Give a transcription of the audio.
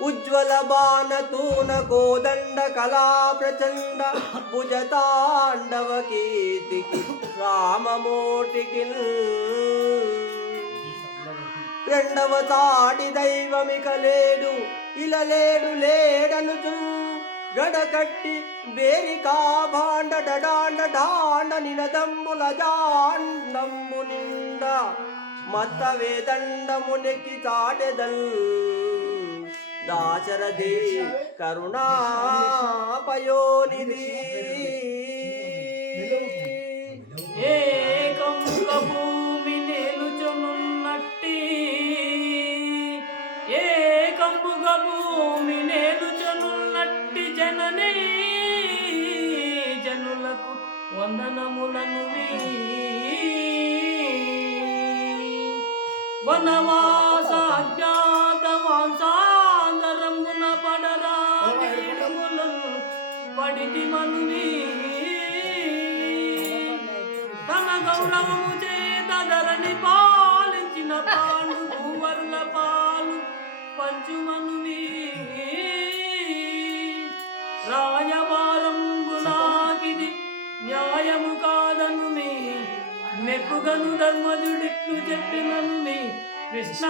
ఉజ్వల బాణతూన కోదండ కళా ప్రచండ భుజతాండవ కీర్తికి రామమూర్తికి రెండవ తాడి దైవమిక లేడు ఇలలేడు లేడనుచు గడకట్టి వేరికా భాండ డాండ డాండ నినదమ్ముల జాండంబు నిండ మత వేదండమునికి తాడెదల్ దాశరథి కరుణాపయోనిధి ఏకముఖ భూమి నేలుచునున్నట్టి ఏకముఖ భూమి నేలుచునున్నట్టి జననీ జనులకు వందనములను వనవాస అజ్ఞాత వాంసాంతరమున పడరా పడితి మనుని తన గౌరవము చేత ధరణి పాలించిన పాండు భూవరుల పాలు పంచుమనుని రాయవారంబులాగిది న్యాయము కాదను మెప్పుగను ధర్మజుడిట్లు చెప్పినను కృష్ణ